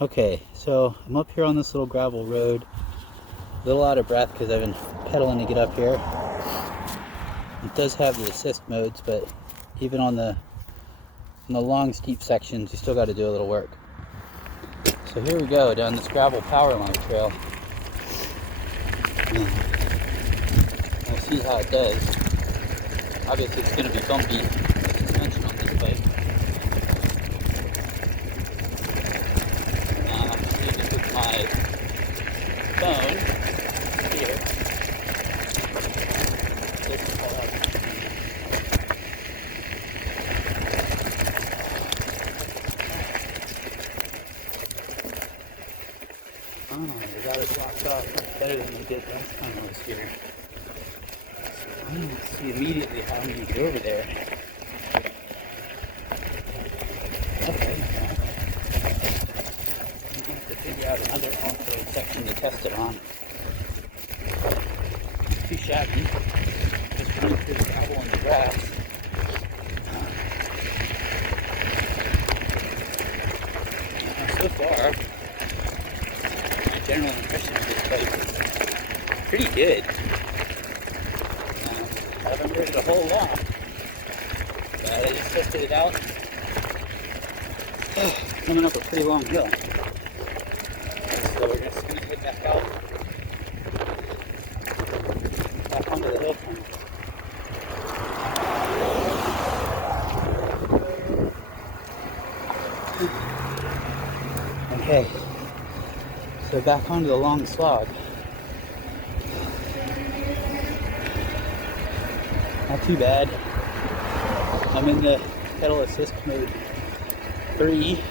Okay, so I'm up here on this little gravel road, a little out of breath because I've been pedaling to get up here. It does have the assist modes, but even on the long steep sections, you still got to do a little work. So here we go down this gravel power line trail. We'll see how it does. Obviously it's going to be bumpy suspension on this bike. I'm using it with my phone here. Oh, they got it blocked off much better than they did last time I was here. So I don't see immediately how I'm going to get over there. Okay. I'm going to have to figure out another off-road section to test it on. Too shabby. Just running through the gravel and the grass. So far, my general impression of this bike is pretty good. I haven't heard it a whole lot, but I just tested it out. Coming up a pretty long hill. So we're just going to head back out, back onto the hill. Okay, so back onto the long slog. Not too bad. I'm in the pedal assist mode 3.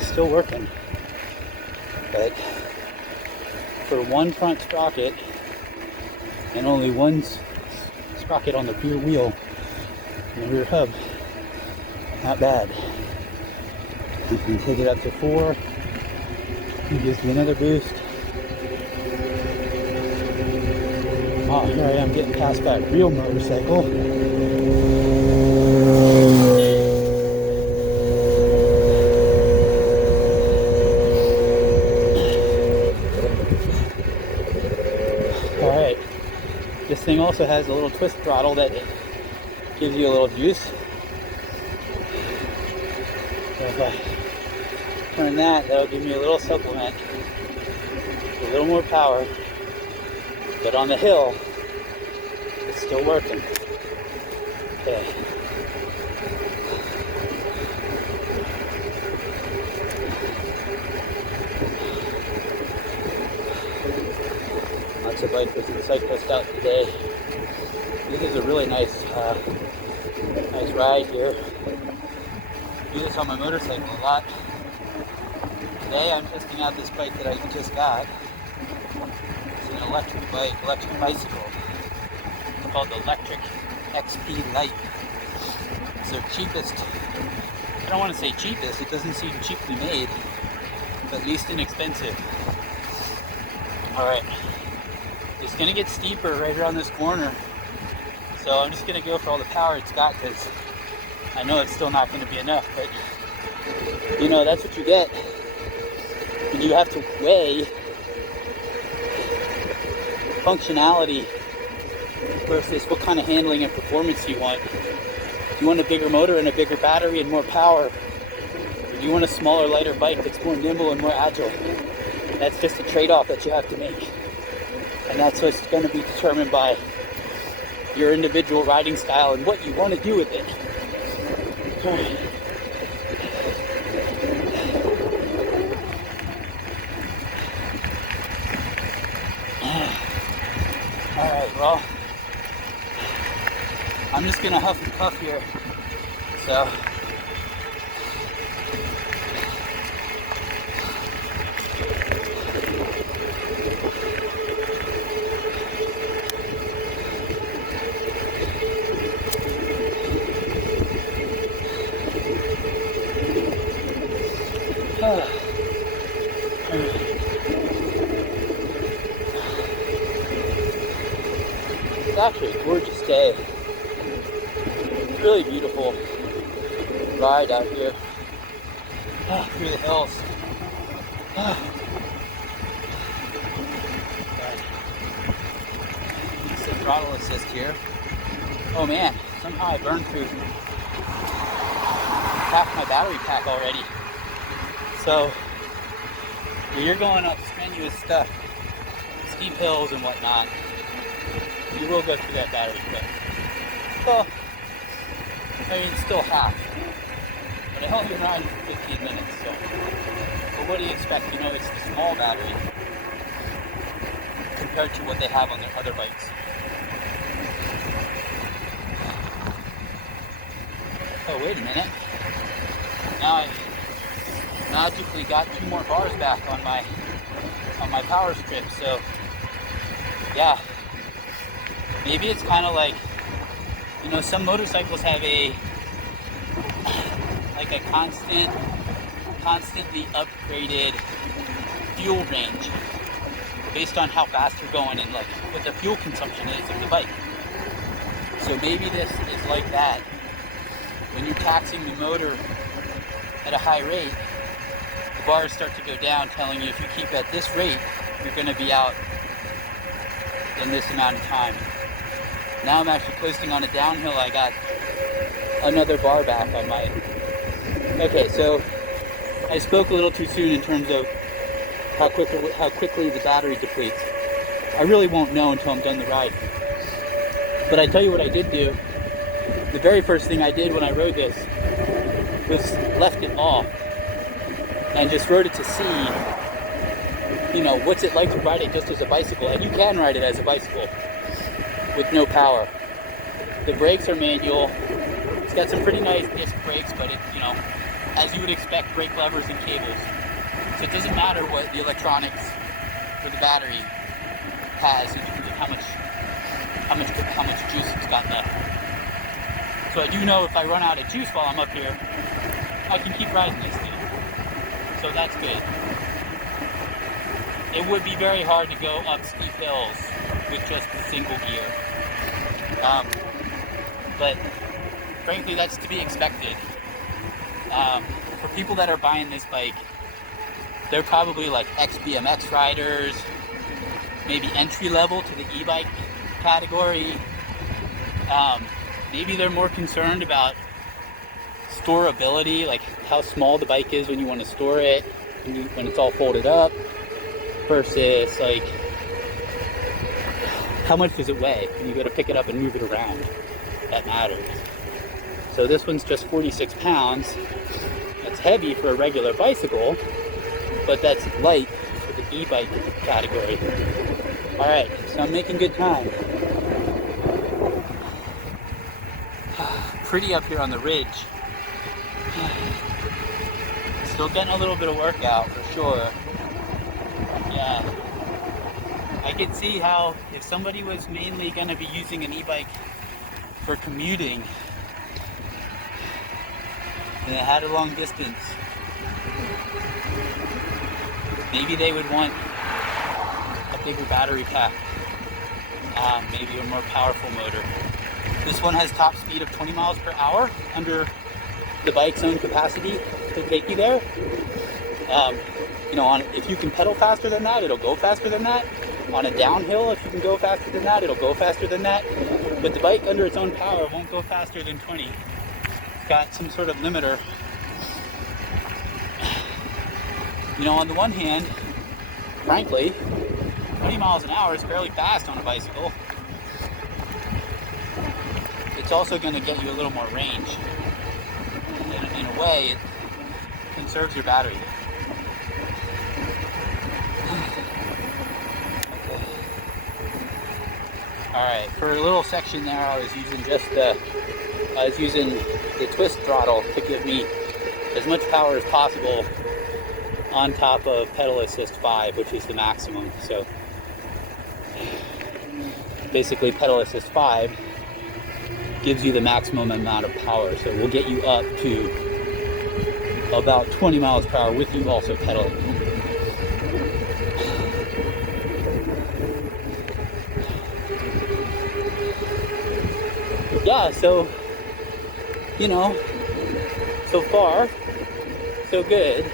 Still working, but for one front sprocket and only one sprocket on the rear wheel and the rear hub, not bad. You can take it up to 4. It gives me another boost. Oh, here I am getting past that real motorcycle. Alright, this thing also has a little twist throttle that gives you a little juice. So if I turn that, that'll give me a little supplement, a little more power. But on the hill, it's still working. Okay. Lots of bikers and cyclists out today. This is a really nice ride here. I do this on my motorcycle a lot. Today I'm testing out this bike that I just got. An electric bike, electric bicycle. It's called the Lectric XP Lite. It's their cheapest, I don't want to say cheapest, it doesn't seem cheaply made, but least inexpensive. Alright, it's going to get steeper right around this corner, so I'm just going to go for all the power it's got because I know it's still not going to be enough, but you know, that's what you get when you have to weigh functionality versus what kind of handling and performance you want. Do you want a bigger motor and a bigger battery and more power? Or do you want a smaller, lighter bike that's more nimble and more agile? That's just a trade-off that you have to make. And that's what's going to be determined by your individual riding style and what you want to do with it. Alright, well, I'm just going to huff and puff here, so it's actually a gorgeous day. Really beautiful ride out here. through the hills. It's the throttle assist here. Oh man, somehow I burned through half my battery pack already. So you're going up strenuous stuff, steep hills and whatnot, you will go through that battery quick. Well, I mean, it's still half, but I only been riding for 15 minutes, so. But what do you expect? You know, it's a small battery compared to what they have on their other bikes. Oh, wait a minute. Now I've magically got 2 more bars back on my power strip, so yeah. Maybe it's kind of like, you know, some motorcycles have a constantly upgraded fuel range based on how fast you're going and like what the fuel consumption is of the bike. So maybe this is like that. When you're taxing the motor at a high rate, the bars start to go down, telling you if you keep at this rate, you're going to be out in this amount of time. Now I'm actually coasting on a downhill. I got another bar back on my... Okay, so I spoke a little too soon in terms of how quickly the battery depletes. I really won't know until I'm done the ride. But I tell you what I did do. The very first thing I did when I rode this was left it off and just rode it to see, you know, what's it like to ride it just as a bicycle. And you can ride it as a bicycle with no power. The brakes are manual. It's got some pretty nice disc brakes, but it, you know, as you would expect, brake levers and cables. So it doesn't matter what the electronics or the battery has in terms of how much juice it's got left. So I do know if I run out of juice while I'm up here, I can keep riding this thing. So that's good. It would be very hard to go up steep hills with just a single gear. But frankly, that's to be expected. For people that are buying this bike, they're probably like ex-BMX riders, maybe entry level to the e-bike category. Maybe they're more concerned about storability, like how small the bike is when you want to store it, when it's all folded up, versus like how much does it weigh when you go to pick it up and move it around. That matters. So this one's just 46 pounds. That's heavy for a regular bicycle, but that's light for the e-bike category. All right, so I'm making good time. Pretty up here on the ridge. Still getting a little bit of workout for sure. Yeah. I could see how if somebody was mainly going to be using an e-bike for commuting and it had a long distance, maybe they would want a bigger battery pack, maybe a more powerful motor. This one has top speed of 20 miles per hour under the bike's own capacity to take you there. You know, if you can pedal faster than that, it'll go faster than that. On a downhill, if you can go faster than that, it'll go faster than that. But the bike under its own power won't go faster than 20. It's got some sort of limiter. You know, on the one hand, frankly, 20 miles an hour is fairly fast on a bicycle. It's also going to get you a little more range. In a way, it conserves your battery. Okay. All right, for a little section there, I was using the twist throttle to give me as much power as possible on top of pedal assist 5, which is the maximum. So basically pedal assist 5 gives you the maximum amount of power. So we'll get you up to about 20 miles per hour with you also pedaling. Yeah, so, you know, so far, so good.